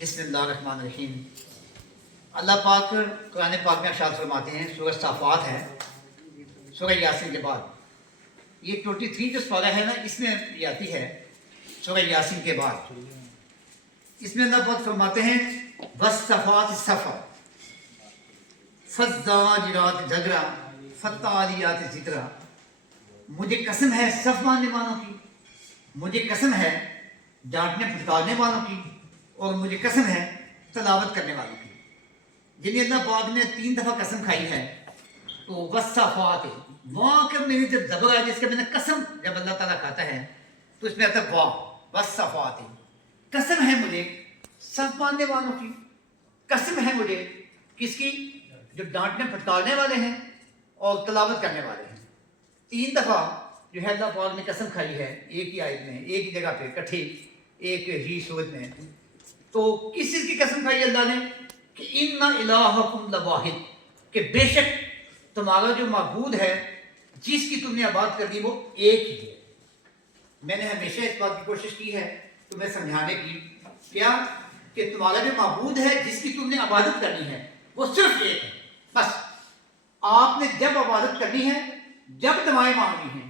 بسم اللہ الرحمن الرحیم۔ اللہ پاک قرآن پاک میں ارشاد فرماتے ہیں، سورہ صافات ہے، سورہ یاسین کے بعد یہ 23 جو سورہ ہے نا، اس میں یہ آتی ہے سورہ یاسین کے بعد۔ اس میں اللہ پاک فرماتے ہیں وَالصَّفَّاتِ صَفًّا فَالزَّاجِرَاتِ زَجْرًا فَالتَّالِيَاتِ ذِكْرًا۔ مجھے قسم ہے صف باندھنے والوں کی، مجھے قسم ہے ڈانٹنے پھٹکارنے والوں کی، اور مجھے قسم ہے تلاوت کرنے والوں کی۔ جنہیں اللہ پاک نے 3 دفعہ قسم کھائی ہے، تو وصفات وہاں کے میں نے جب زبر آیا جس کا میں نے قسم جب اللہ تعالیٰ کھاتا ہے تو اس میں آتا ہے واہ وصفات، قسم ہے مجھے صف باندھنے والوں کی، قسم ہے مجھے کس کی؟ جو ڈانٹنے پھٹکارنے والے ہیں اور تلاوت کرنے والے ہیں۔ 3 دفعہ جو ہے اللہ پاک نے قسم کھائی ہے ایک ہی آیت میں، ایک ہی جگہ پہ اکٹھے ایک ہی صورت میں۔ تو کس چیز کی قسم کھائی اللہ نے؟ کہ ان الہکم لواحد، کہ بے شک تمہارا جو معبود ہے جس کی تم نے عبادت کر دی وہ ایک ہی ہے۔ میں نے ہمیشہ اس بات کی کوشش کی ہے تمہیں سمجھانے کی، کیا کہ تمہارا جو معبود ہے جس کی تم نے عبادت کرنی ہے وہ صرف ایک ہے۔ بس آپ نے جب عبادت کرنی ہے، جب دعائیں مانگنی ہیں،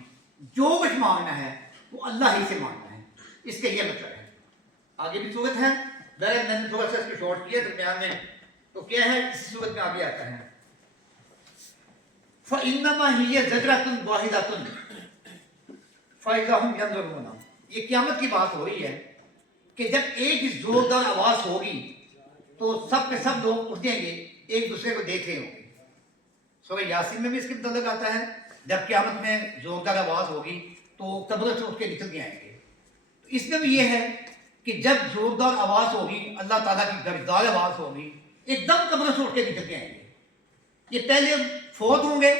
جو کچھ مانگنا ہے وہ اللہ ہی سے مانگنا ہے، اس کا یہ مطلب ہے۔ آگے بھی صورت ہے، میں نے تھوڑا سا اس کو شارٹ کیا درمیان میں، تو کیا ہے اس صورت میں آگے آتا ہے فَإِنَّمَا هِيَ زَجْرَةٌ وَاحِدَةٌ فَإِذَا هُمْ يَنظُرُونَ۔ یہ قیامت کی بات ہو رہی ہے کہ جب ایک زوردار آواز ہوگی تو سب کے سب لوگ اٹھیں گے، ایک دوسرے کو دیکھ رہے ہوں گے۔ سورہ یاسین میں بھی اس کے متعلق آتا ہے، جب قیامت میں زوردار آواز ہوگی تو قبروں سے اٹھ کے نکل کے آئیں گے۔ تو اس میں بھی یہ ہے کہ جب زوردار آواز ہوگی، اللہ تعالیٰ کی گرجدار آواز ہوگی، ایک دم قبروں سے اٹھ کے نکل کے آئیں گے۔ یہ پہلے فوت ہوں گے،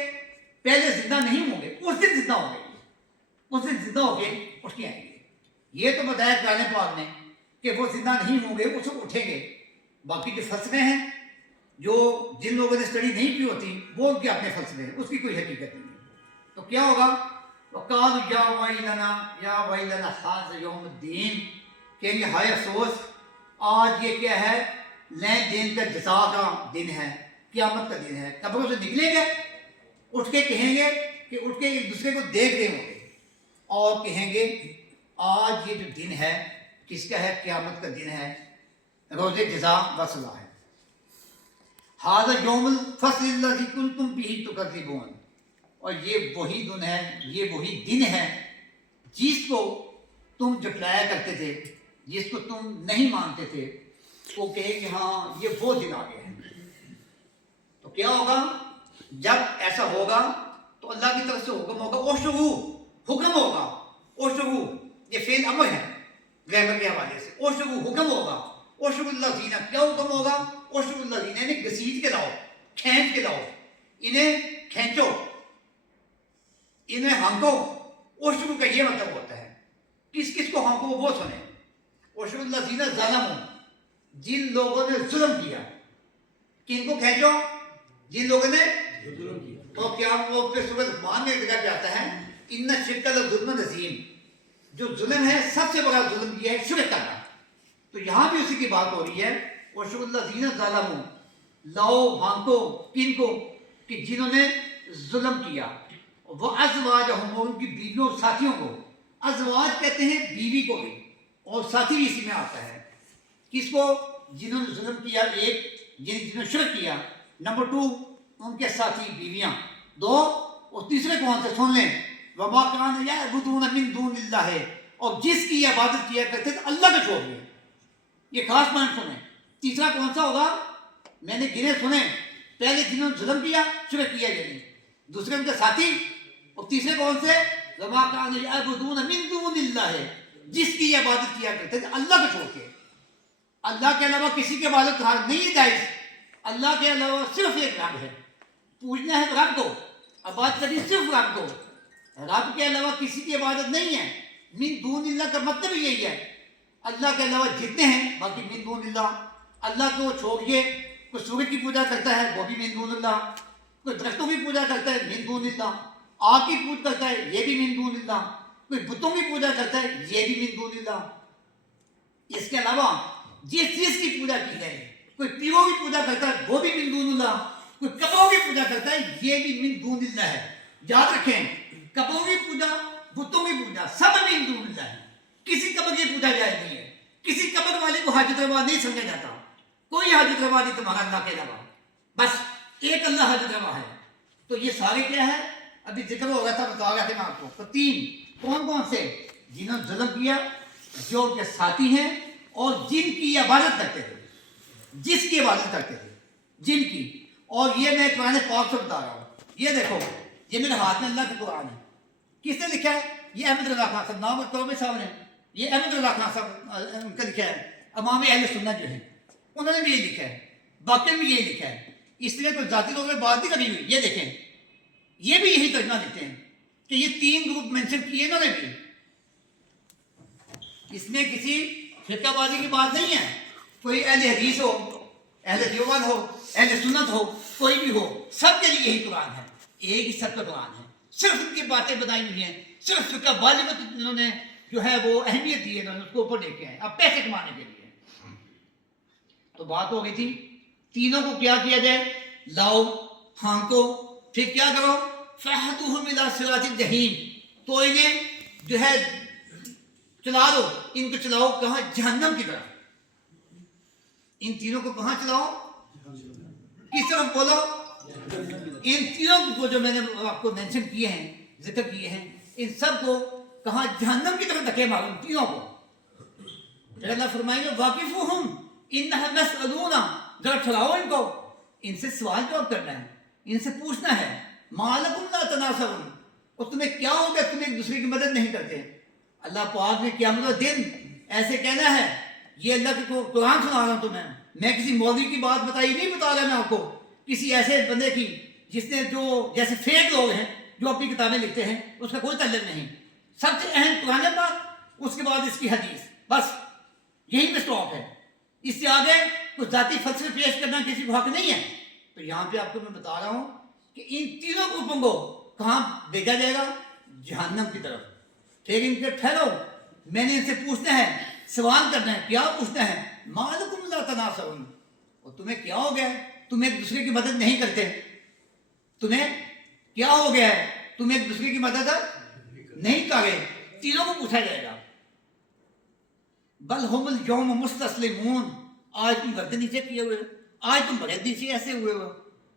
پہلے زندہ نہیں ہوں گے، اس دن زندہ ہوں گے، اس دن زندہ ہو کے اٹھ کے آئیں گے۔ یہ تو بتایا قرآن پاک نے کہ وہ زندہ نہیں ہوں گے، اس وقت اٹھیں گے۔ باقی جو فلسفے ہیں، جو جن لوگوں نے اسٹڈی نہیں کی ہوتی، وہ ان کے اپنے فلسفے ہیں، اس کی کوئی حقیقت نہیں ہے۔ تو کیا ہوگا؟ وَقَالُوا يَا وَيْلَنَا يَا وَيْلَنَا هَٰذَا يَوْمُ الدِّينِ، کہ یہ ہائے افسوس، آج یہ کیا ہے؟ لین دین کا جزا کا دن ہے، قیامت کا دن ہے۔ قبروں سے نکلیں گے، اٹھ کے کہیں گے کہ اٹھ کے ایک دوسرے کو دیکھ رہے ہوں گے اور کہیں گے آج یہ جو دن ہے کس کا ہے؟ قیامت کا دن ہے، روز جزا و سزا ہے۔ ھذا یوم الفصل الذی کنتم بہ تکذبون، اور یہ وہی دن ہے، یہ وہی دن ہے جس کو تم جھٹلایا کرتے تھے، جس کو تم نہیں مانتے تھے۔ وہ کہے کہ ہاں یہ وہ دن آ گیا ہے۔ تو کیا ہوگا جب ایسا ہوگا؟ تو اللہ کی طرف سے حکم ہوگا، اوشغو، حکم ہوگا، اوشغو یہ فعل امر ہے گرامر کے حوالے سے، اوشغو حکم ہوگا، اوشغو اللہ زینہ، کیا حکم ہوگا؟ اوشغو اللہ زینہ، انہیں گھسیٹ کے لاؤ، کھینچ کے لاؤ، انہیں کھینچو، انہیں ہانکو۔ اوشغو کا یہ مطلب ہوتا ہے کس کس کو ہانکو وہ سنیں۔ اوشغو اللہ زینہ ظالمون، جن لوگوں نے ظلم کیا، کن کو کھینچو؟ جن لوگوں نے ظلم کیا۔ اور کیا وہ پھر سورۃ لقمان میں ایک جگہ پہ آتا ہے ان الشرک لظلم عظیم، جو ظلم ہے سب سے بڑا ظلم کیا ہے شرک کرنا۔ تو یہاں بھی اسی کی بات ہو رہی ہے، وَشُرُ الَّذِينَ ظَلَمُوا، لاؤ بھانکو کن کو؟ کہ جنہوں نے ظلم کیا، وَأَزْوَاجَهُمْ، اور ان کی بیویوں اور ساتھیوں کو۔ ازواج کہتے ہیں بیوی کو بھی، اور ساتھی بھی اسی میں آتا ہے۔ کس کو؟ جنہوں نے ظلم کیا، ایک جنہوں نے شرک کیا، نمبر 2 ان کے ساتھی بیویاں، 2 اور تیسرے کون سے؟ سن لیں، وَمَا كَانَ يَعْبُدُونَ مِن دُونِ اللَّهِ، اور جس کی عبادت کیا کرتے تھے اللہ کو چھوڑ دیا۔ یہ خاص پوائنٹ سنیں۔ تیسرا کون سا ہوگا؟ میں نے گنے سنے، پہلے جنہوں نے ظلم کیا، شرک کیا، یعنی دوسرے ان کے ساتھی، اور تیسرے کون سے؟ وَمَا كَانَ يَعْبُدُونَ مِن دُونِ اللَّهِ، جس کی عبادت کیا کرتے تھے اللہ کو چھوڑ کے۔ اللہ کے علاوہ کسی کی عبادت نہیں ہے جائز، اللہ کے علاوہ صرف ایک رب ہے، پوجنا ہے رب کو، عبادت کرنی صرف رب کو، رب کے علاوہ کسی کی عبادت نہیں ہے۔ من دون اللہ کا مطلب یہی ہے، اللہ کے علاوہ جتنے ہیں باقی من دون اللہ، اللہ کو چھوڑیے کوئی سورج کی پوجا کرتا ہے وہ بھی من دون اللہ، کوئی درختوں کی پوجا کرتا ہے من دون اللہ، آگ کی پوجا کرتا ہے یہ بھی من دون اللہ، کوئی بتوں کی پوجا کرتا ہے یہ بھی من دون اللہ۔ اس کے علاوہ जिस चीज की पूजा की जाए, कोई पीरों की पूजा करता है वो भी मिन दूनिल्लाह, कोई कब्रों की पूजा करता है ये भी मिन दूनिल्लाह है। याद रखें, कब्रों की पूजा, बुतों की पूजा सब मिन दूनिल्लाह है। किसी कब्र की पूजा जायज नहीं है, किसी कब्र वाले को हाजत रवा नहीं समझा जाता, कोई हाजत रवा नहीं तुम्हारा अल्लाह के अलावा, बस एक अल्लाह हाजत रवा है। तो ये सारे क्या है, अभी जिक्र हो रहा था, बता रहा था मैं आपको। तो तीन कौन कौन से, जिन्होंने जुल्म किया, जो उनके साथी हैं, और जिनकी इबादत करते थे, जिसकी इबादत करते थे, जिनकी। और ये मैं कुरान पाक से बता रहा हूँ, ये देखो, ये मेरे हाथ में अल्लाह का कुरान है। किसने लिखा है? ये अहमद रजा खान साहब, नाम तौबे साहब ने, ये अहमद रजा खान साहब उनका लिखा है, इमाम अहले सुन्नत जो है उन्होंने भी ये लिखा है, बाकी भी ये लिखा है। इसलिए कोई जाति लोगों ने बात नहीं करी हुई। ये देखें, ये भी यही तर्जुमा देते हैं कि ये तीन ग्रुप मेंशन किए इन्होंने भी, इसमें किसी फिरकाबाजी की बात नहीं है। कोई अहले हदीस हो, अहले देवबंद हो, अहले सुन्नत हो, कोई भी हो, सबके लिए यही कुरान है, एक ही सबका कुरान है। सिर्फ उनकी बातें बताई हुई हैं, सिर्फ फिरकाबाजी को इन्होंने जो है वो अहमियत दी है, इन्होंने उसको ऊपर लेके आए अब पैसे कमाने के लिए। तो बात हो गई थी, तीनों को क्या किया जाए, लाओ, हांको, फिर क्या करो, फहदुहुम इला सिरातिल जहीम, तो इन्हें जो है चला दो, इनको चलाओ कहाँ, जहन्नम की तरफ। इन तीनों को कहाँ चलाओ, किस तरफ बोलो, इन तीनों को जो मैंने आपको मेंशन किए हैं, जिक्र किए हैं, इन सब को कहाँ, जहन्नम की तरफ धक्के मारो, इन तीनों को। फिर अल्लाह फरमाएंगे वाकिफुहुम इन्नहा मसअलूना, जरा चलाओ इनको, इनसे सवाल जवाब करना है, इनसे पूछना है, मालकुम ला तनासरुन, और तुम्हें क्या हो गया, तुम एक दूसरे की मदद नहीं करते। अल्लाह पाक ने क़यामत के दिन ऐसे कहना है, ये अल्लाह के कुरान सुना रहा हूं तुम्हें, मैं किसी मौलवी की बात बताई नहीं, बता रहा मैं आपको, किसी ऐसे बंदे की जिसने, जो जैसे फेक लोग हैं जो अपनी किताबें लिखते हैं, उसका कोई तल्लुक नहीं। सबसे अहम कुरान पाक, उसके बाद इसकी हदीस, बस यही पे स्टॉप है। इससे आगे कुछ जाती फलसफे पेश करना किसी को हक नहीं है। तो यहाँ पे आपको मैं बता रहा हूँ कि इन तीनों ग्रुपों को कहाँ भेजा जाएगा, जहन्नम की तरफ। फिर इनके ठहरो, मैंने इनसे पूछना है, सवाल करना है, क्या पूछना है, मालकुम ला तनासरुन, और तुम्हें क्या हो गया है, तुम एक दूसरे की मदद नहीं करते, तुम्हें क्या हो गया है, तुम एक दूसरे की मदद नहीं कर रहे। तीनों को पूछा जाएगा। बल हुमुल यौम मुस्तस्लिमून, आज तुम गर्दन नीचे किए हुए हो, आज तुम बड़े नीचे ऐसे हुए हो।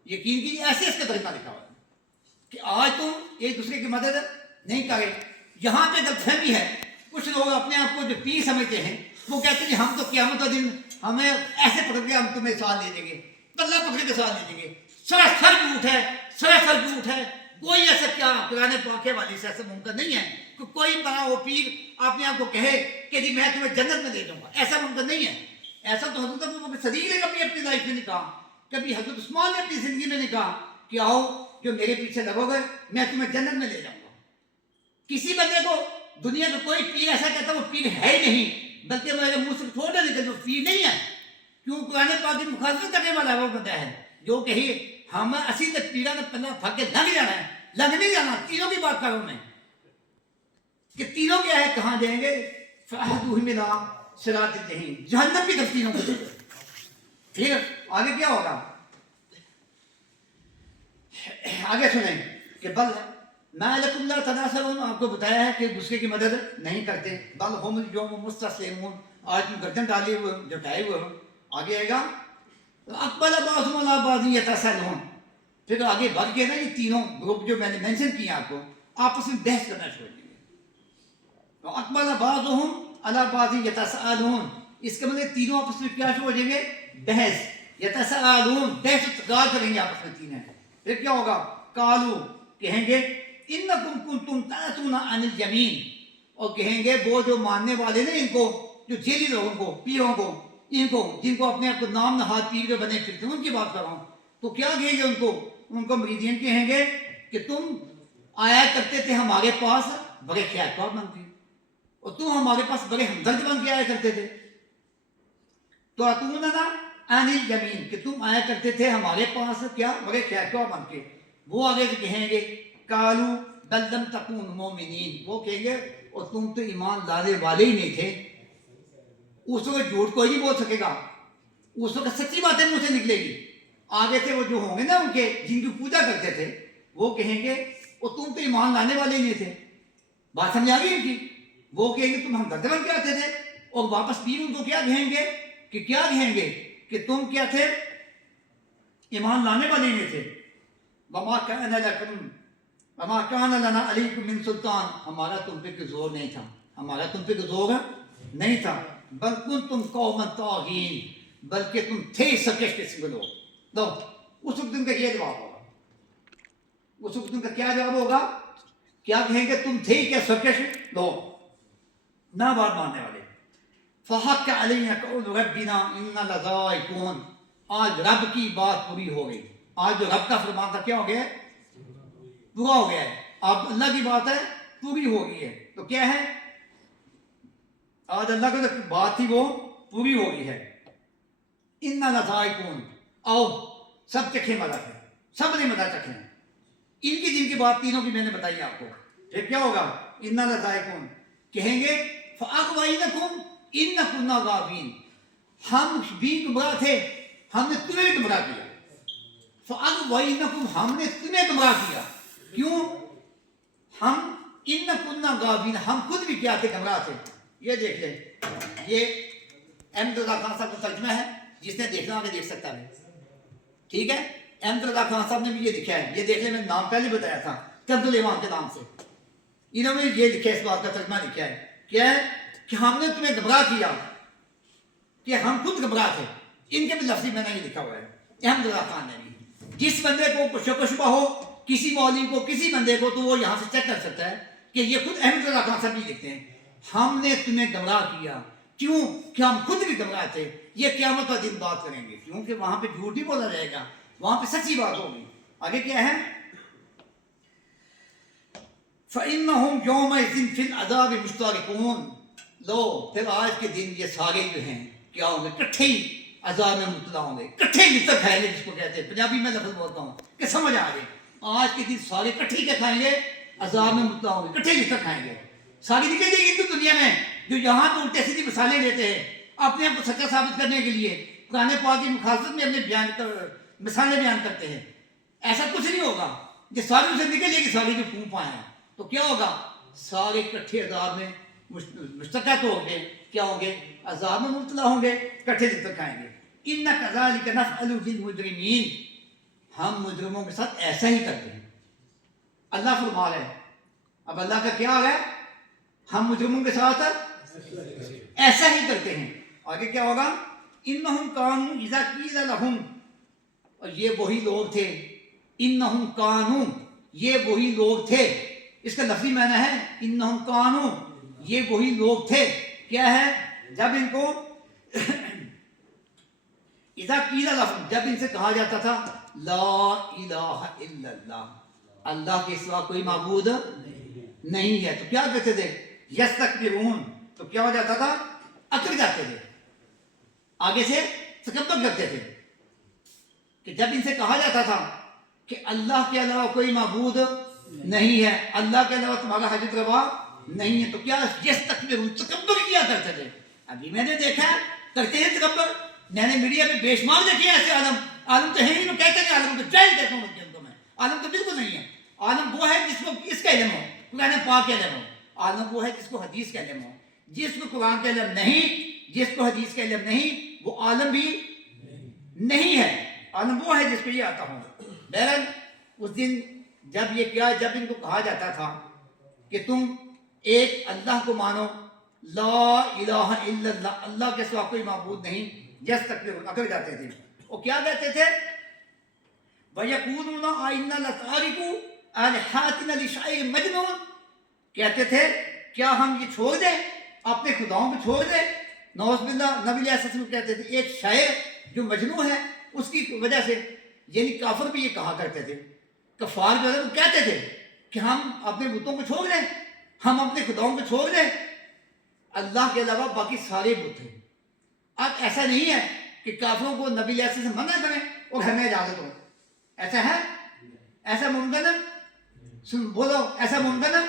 यकीन कीजिए ऐसे इसका तरीका लिखा हुआ है कि आज तुम एक दूसरे की मदद नहीं करे। यहाँ पे गलतफहमी है, कुछ लोग अपने आप को जो पीर समझते हैं, वो कहते हैं हम तो क़यामत का दिन हमें ऐसे पकड़ के हम तुम्हें साथ दे देंगे, तल्ला पकड़ के साथ दे देंगे। सरासर झूठ है, सरासर झूठ है। कोई ऐसा क्या कुरान पाक वाली से ऐसा मुमकिन नहीं है कि कोई बड़ा वो पीर अपने आप को कहे कि जी मैं तुम्हें जन्नत में ले जाऊंगा, ऐसा मुमकिन नहीं है। ऐसा तो हजरत अबू बकर सदीक ने कभी अपनी लाइफ में नहीं कहा, कभी हजरत उस्मान ने अपनी जिंदगी में नहीं कहा कि आओ जो मेरे पीछे लगोगे मैं तुम्हें जन्नत में ले जाऊंगा। किसी बंदे को दुनिया में कोई पीर ऐसा कहता वो पीर है ही नहीं, बल्कि मेरे मुंह से छोड़ निकल वो पीर नहीं है। क्यों, कुरान पाक की मुखालफत करने वाला वो बंदा है जो कहे हम असी तक पीड़ा ने पल्ला भाग के लग जाना है, लग नहीं जाना। तीनों की बात करूं मैं कि तीनों क्या है, कहां जाएंगे, जहन्नम की तरफ तीनों को। ठीक है, आगे क्या होगा, आगे सुने कि बल मालकुल्ला तनासरुन, आपको बताया है कि दूसरे की मदद नहीं करते। बल हुमुल यौम मुस्तस्लिमून, आज तुम गर्दन डाली हुए जुटाए हुए हो। आगे आएगा अक़बल बाज़ुहुम अला बाज़िन यतसाअलून, फिर तो आगे बढ़ गए ना, ये तीनों ग्रुप जो मैंने मेंशन किया आपको, आपस में बहस करना छोड़ देंगे। तो अक़बल बाज़ुहुम अला बाज़िन यतसाअलून, इसका मतलब तीनों आपस में क्या हो जाएंगे, बहस। यतसाअलून, बहस तकरार करेंगे आपस में तीनों। फिर क्या होगा, कालू, कहेंगे इन्नकुम कुंतुम तातूना अनिल यमीन, और कहेंगे वो जो मानने वाले ना इनको, जो जेली लोगों को, पीरों को, इनको जिनको अपने आप को नाम नहाद पीर के बने फिरते हैं, उनकी बात कर रहा हूं। तो क्या कहेंगे उनको, उनको मरीदियन कहेंगे कि तुम आया करते थे हमारे पास बड़े ख्याल बन के, और तुम हमारे पास बड़े हमदर्द बन के आया करते थे। तो अतूना अनिल यमीन, कि तुम आया करते थे हमारे पास क्या, बड़े ख्याल बन के। वो आगे से कहेंगे कालू बल लम तकून मोमिनीन, वो कहेंगे और तुम तो ईमान लाने वाले ही नहीं थे, उस वक्त झूठ कोई नहीं बोल सकेगा, उस वक्त सच्ची बातें मुंह से निकलेगी। आगे से वो जो होंगे ना उनके जिनकी पूजा करते थे वो कहेंगे वो तुम तो ईमान लाने वाले नहीं थे। बात समझ आ गई इनकी? वो कहेंगे तुम हम दर्द बन के आते थे, और वापस भी उनको क्या कहेंगे कि तुम क्या थे, ईमान लाने वाले नहीं थे। वमा कान लना अलैकुम मिन सुल्तान, हमारा तुम पे कोई जोर नहीं था, हमारा तुम पे कोई जोर नहीं था। बल कुंतुम कौमन तागीन, बल्कि तुम थे सरकश किस्म के लोग। तो उस वक्त उनका ये जवाब होगा, उस वक्त उनका क्या जवाब होगा? क्या कहेंगे? तुम थे क्या सरकश लोग, ना बात मानने वाले। फहक अलैना कौल रब्बिना इन्ना लज़ाइकून, आज रब की बात पूरी हो गई। आज जो रब का फरमान था क्या हो गया? पूरा हो गया है। अब अल्लाह की बात है पूरी हो गई है। तो क्या है? आज अल्लाह की जो बात थी वो पूरी हो गई है। इन्ना लज़ाइकून, आओ सब चखे मजा थे, सब ने मजा चखे। इनकी जिनकी बात तीनों की मैंने बताई आपको, फिर क्या होगा? इन्ना लज़ाइकून कहेंगे फ़अग़वैनाकुम इन्ना कुन्ना गावीन, हम भी गुमराह थे, हमने तुम्हें भी गुमराह किया। फ़अग़वैनाकुम, हमने तुम्हें गुमराह किया। क्यों? हम इन्ना कुन्ना गावीन, हम खुद भी क्या थे? गुमराह थे। ये देख ले, ये अहमद रज़ा खान साहब का तर्जुमा है, जिसने देखना आगे देख सकता है। ठीक है, अहमद रज़ा खान साहब ने भी ये लिखा है। ये देख ले, मैंने नाम पहले बताया था, कंजुल ईमान के नाम से। इन्होंने ये लिखा है, इस बात का तर्जुमा लिखा है। क्या है? कि हमने तुम्हें घबरा किया, कि हम खुद घबरा थे। इनके भी लफ्ज़ी मैंने ये लिखा हुआ है, अहमद रज़ा खान ने भी। जिस बंदे को शुबा हो किसी मौलवी को, किसी बंदे को, तो वो यहाँ से चेक कर सकता है कि ये खुद अहमद रज़ा खान साहब भी लिखते हैं, हमने तुम्हें घबरा किया। क्यों? कि हम खुद भी घबराए थे। ये क़यामत का दिन बात करेंगे, क्योंकि वहां पे झूठ ही बोला जाएगा, वहां पे सच्ची बात होगी। आगे क्या है? फ़इन्नहुम यौमइज़िन फ़िल अज़ाबि मुश्तरिकून, लो फिर आज के दिन ये सारे जो हैं क्या होंगे? इकट्ठे ही अज़ाब में मुब्तला होंगे, इकट्ठे लितर खाएंगे, जिसको कहते हैं, पंजाबी में लफ्ज़ बोलता हूँ कि समझ आ गए। आज के दिन सारे इकट्ठे क्या खाएंगे? अज़ाब में मुब्तला होंगे, इकट्ठे लितर खाएंगे। सारी निकल जाएगी तो दुनिया में जो यहाँ पे उल्टे सीधी मिसालें लेते हैं अपने आप को सच्चा साबित करने के लिए, कुरान पाक की मुखालफत में अपने मिसालें बयान करते हैं। ऐसा कुछ नहीं होगा, जो सारी उसे निकल जाएगी, सारी जो फूंक पाए हैं, तो क्या होगा? सारे इकट्ठे अज़ाब में मुश्तक़त होंगे, क्या होंगे? अज़ाब में मुब्तला होंगे, इकट्ठे लितर खाएंगे। इन्ना कज़ालिका नफ़अलु बिल मुजरिमीन, हम मुजरिमों के साथ ऐसा ही करते हैं। अल्लाह फरमा रहा है, अब अल्लाह का क्या है? हम मुजरिमों के साथ ऐसा ही करते हैं। आगे क्या होगा? इन्नहुम कानू इज़ा क़ील लहुम, और ये वही लोग थे, इन्नहुम कानू, ये वही लोग थे। इसका लफ्ज़ी माना है इन्नहुम कानू, ये वही लोग थे। क्या है? जब इनको इज़ा क़ील लहुम, जब इनसे कहा जाता था ला इलाहा इल्लल्लाह, अल्लाह के सिवा कोई माबूद नहीं है, तो क्या कहते थे? यस्तकबिरून, तो क्या हो जाता था? अकड़ जाते थे, आगे से तकब्बुर करते थे। कि जब इनसे कहा जाता था कि अल्लाह के अलावा कोई माबूद नहीं है, अल्लाह के अलावा तुम्हारा हाजत रवा नहीं है, तो क्या? यस्तकबिरून, तकब्बुर किया करते थे। अभी मैंने देखा करते हैं तकब्बुर, मैंने मीडिया में बेशुमार देखे ऐसे आलम तो है ही नहीं, कहते हैं आलम तो जाहिल कहता हूँ उनको मैं, आलम तो बिल्कुल नहीं है। आलम वो है जिसको इसका इल्म हो, कुरान पाक का इल्म हो। आलम वो है जिसको हदीस का इल्म हो। जिसको कुरान का इल्म नहीं, जिसको हदीस का इल्म नहीं, वो आलम भी नहीं है। आलम वो है जिसको ये आता हो। बहरहाल उस दिन जब ये क्या, जब इनको कहा जाता था कि तुम एक अल्लाह को मानो, ला इलाहा इल्लल्लाह, अल्लाह के सिवा कोई माबूद नहीं, यस्तकबिरून, अकड़ जाते थे। और क्या कहते थे? वयक़ूलूना आइन्ना लतारिकू आलिहातिना लिशाइर मजनून, कहते थे क्या हम ये छोड़ दें, अपने खुदाओं को छोड़ दें? नौज़ बिल्लाह, नबी अलैहि सल्लम कहते थे एक शायर जो मजनू है उसकी वजह से, यानी काफिर भी ये कहा करते थे, कफार जो है वो कहते थे कि हम अपने बुतों को छोड़ दें, हम अपने खुदाओं को छोड़ दें, अल्लाह के अलावा बाकी सारे बुत हैं। अब ऐसा नहीं है कि काफिरों को नबी अलैहि सल्लम से मना करें और हमें इजाजत हो, ऐसा है? ऐसा मुमकिन है? सुन बोलो, ऐसा मुमकिन है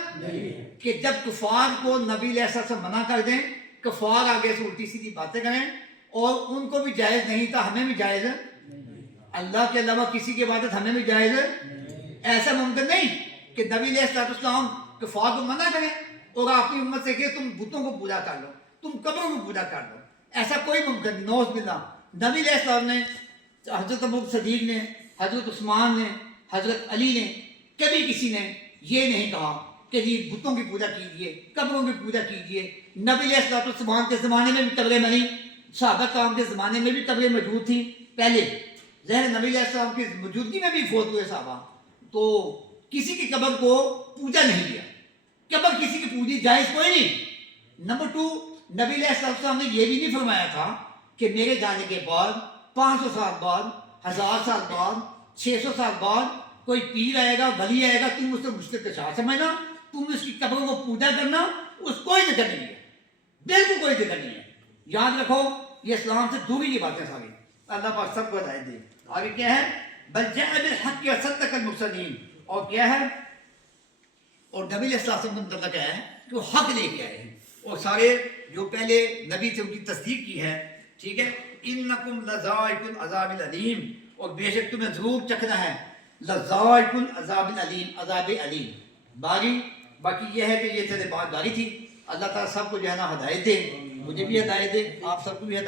कि जब कुफार को नबी अलैहि सल्लम से मना कर दें, کفار آگے سے الٹی سیدھی باتیں کریں، اور ان کو بھی جائز نہیں تھا، ہمیں بھی جائز ہے، اللہ کے علاوہ کسی کی عبادت ہمیں بھی جائز ہے۔ ایسا ممکن نہیں کہ نبی علیہ السلام کفار کو منع کریں اور اپنی امت سے کہ تم بتوں کو پوجا کر لو، تم قبروں کو پوجا کر لو، ایسا کوئی ممکن نہیں، نعوذ باللہ۔ نبی علیہ السلام نے، حضرت ابوبکر صدیق نے، حضرت عثمان نے، حضرت علی نے، کبھی کسی نے یہ نہیں کہا کہ جی بتوں کی پوجا کیجیے، قبروں کی پوجا کیجیے۔ نبی علیہ السلام کے زمانے میں بھی قبریں بنی، صحابہ کرام کے زمانے میں بھی قبریں موجود تھیں پہلے، ظاہر نبی علیہ السلام کی موجودگی میں بھی فوت ہوئے صحابہ، تو کسی کی قبر کو پوجا نہیں کیا، قبر کسی کی پوجی جائز کوئی نہیں۔ نمبر 2، نبی علیہ السلام نے یہ بھی نہیں فرمایا تھا کہ میرے جانے کے بعد 500 سال بعد، 1000 سال بعد، 600 سال بعد کوئی پیر آئے گا، ولی آئے گا، تم اس سے مشرک کا شاہ سمجھنا، تم اس کی قبروں کو پوجا کرنا، اس کوئی جگہ نہیں ہے، بالکل کوئی جگہ نہیں ہے۔ یاد رکھو یہ اسلام سے دوری کی باتیں ساری، اللہ پاک سب کو ہدایت دے۔ آگے کیا ہے؟ بل جاء بالحق وصدق المرسلین، اور کیا ہے؟ اور نبی علیہ السلام کا مطلب کیا ہے کہ وہ حق لے کے آئے ہیں، اور سارے جو پہلے نبی تھے ان کی تصدیق کی ہے، ٹھیک ہے۔ انکم لذائق العذاب العلیم، اور بے شک تمہیں ضرور چکھنا ہے لذائق العذاب العلیم، عذاب علیم۔ باقی یہ ہے کہ یہ چلے بات جاری تھی۔ اللہ تعالیٰ سب کو جو ہے نا ہدایت دے، مجھے بھی ہدایت دے، آپ سب کو بھی ہدایت